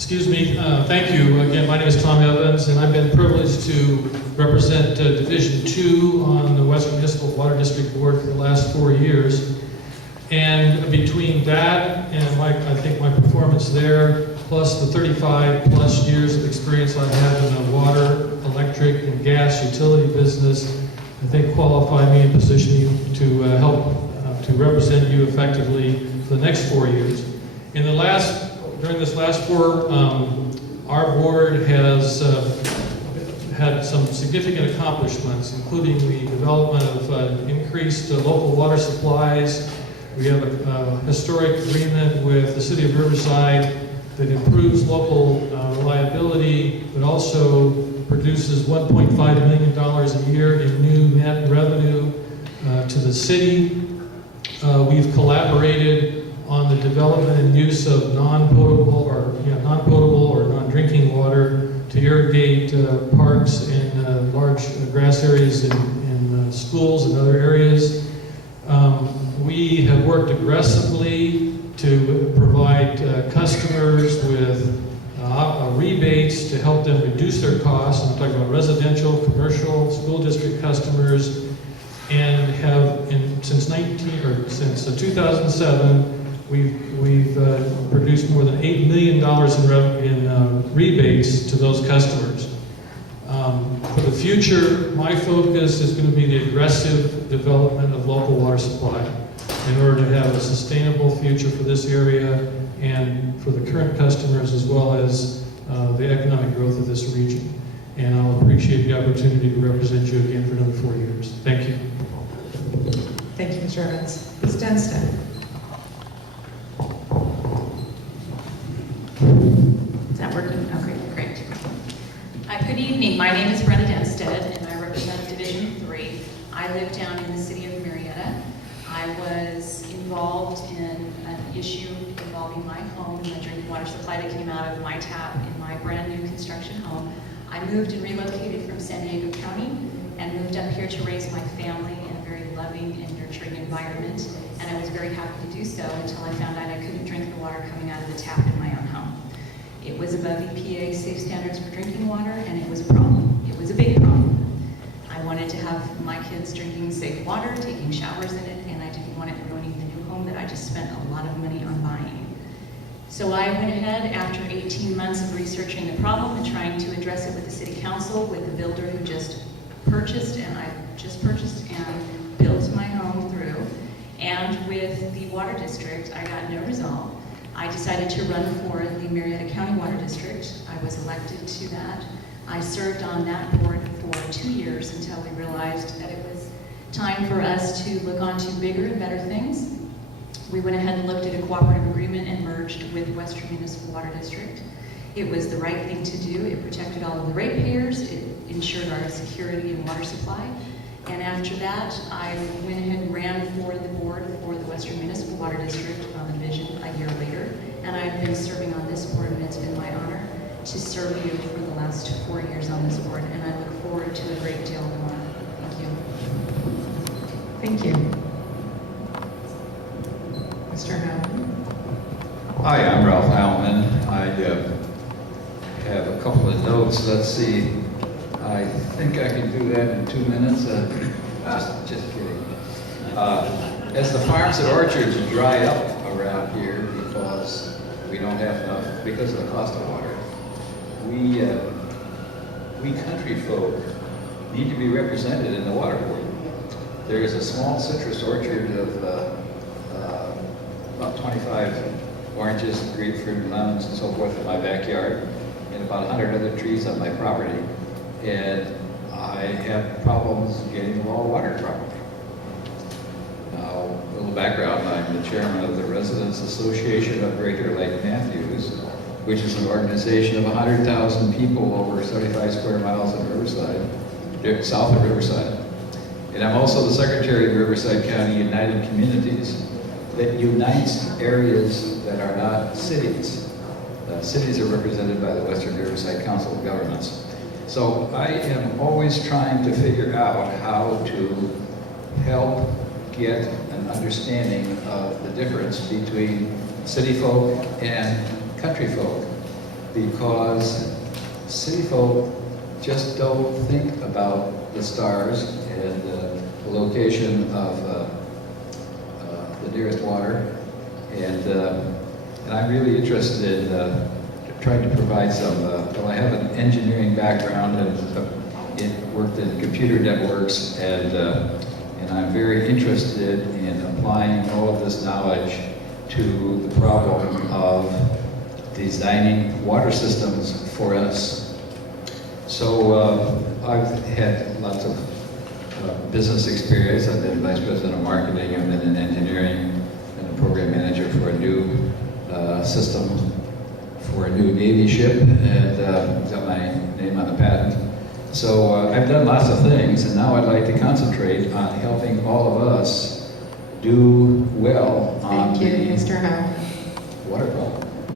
Excuse me, thank you. Again, my name is Tom Evans, and I've been privileged to represent Division 2 on the Western Municipal Water District Board for the last 4 years. And between that and I think my performance there, plus the 35 plus years of experience I've had in the water, electric, and gas utility business, I think qualify me and position me to help to represent you effectively for the next 4 years. During this last 4, our board has had some significant accomplishments, including the development of increased local water supplies. We have a historic agreement with the City of Riverside that improves local reliability, but also produces $1.5 million a year in new net revenue to the city. We've collaborated on the development and use of non-potable or non-drinking water to irrigate parks and large grass areas in schools and other areas. We have worked aggressively to provide customers with rebates to help them reduce their costs. I'm talking about residential, commercial, school district customers, and have since 2007. We've produced more than $8 million in rebates to those customers. For the future, my focus is going to be the aggressive development of local water supply in order to have a sustainable future for this area and for the current customers, as well as the economic growth of this region. And I'll appreciate the opportunity to represent you again for another 4 years. Thank you. Thank you, Mr. Evans. Ms. Denstead. Is that working? Okay, great. Good evening. My name is Brenda Denstead, and I represent Division 3. I live down in the city of Marietta. I was involved in an issue involving my home and the drinking water supply that came out of my tap in my brand new construction home. I moved and relocated from San Diego County and moved up here to raise my family in a very loving and nurturing environment. And I was very happy to do so until I found out I couldn't drink the water coming out of the tap in my own home. It was above EPA safe standards for drinking water, and it was a problem. It was a big problem. I wanted to have my kids drinking safe water, taking showers in it, and I didn't want it ruining the new home that I just spent a lot of money on buying. So I went ahead after 18 months of researching the problem and trying to address it with the city council, with the builder who just purchased, and I just purchased and built my home through, and with the water district. I got no resolve. I decided to run for the Marietta County Water District. I was elected to that. I served on that board for 2 years until we realized that it was time for us to look on to bigger and better things. We went ahead and looked at a cooperative agreement and merged with Western Municipal Water District. It was the right thing to do. It protected all of the ratepayers. It ensured our security in water supply. And after that, I went ahead and ran for the board for the Western Municipal Water District on the division a year later. And I've been serving on this board, and it's been my honor to serve you for the last 4 years on this board. And I look forward to a great deal more. Thank you. Thank you. Mr. Owlman. Hi, I'm Ralph Owlman. I have a couple of notes. Let's see. I think I can do that in 2 minutes. Just kidding. As the farms and orchards dry up around here because we don't have enough, because of the cost of water, we country folk need to be represented in the water board. There is a small citrus orchard of about 25 oranges, grapefruit, lemons, and so forth in my backyard, and about 100 other trees on my property. And I have problems getting raw water properly. Now, a little background, I'm the chairman of the Residents Association of Greater Lake Matthews, which is an organization of 100,000 people over 75 square miles in Riverside, south of Riverside. And I'm also the secretary of the Riverside County United Communities that unites areas that are not cities. Cities are represented by the Western Riverside Council of Governments. So I am always trying to figure out how to help get an understanding of the difference between city folk and country folk. because city folk just don't think about the stars and the location of the nearest water. And I'm really interested in trying to provide some, well, I have an engineering background and worked in computer networks, and I'm very interested in applying all of this knowledge to the problem of designing water systems for us. So I've had lots of business experience. I've been vice president of marketing, I've been in engineering, been a program manager for a new system for a new Navy ship, and got my name on the patent. So I've done lots of things, and now I'd like to concentrate on helping all of us do well on Thank you, the Mr. Howe. water problem.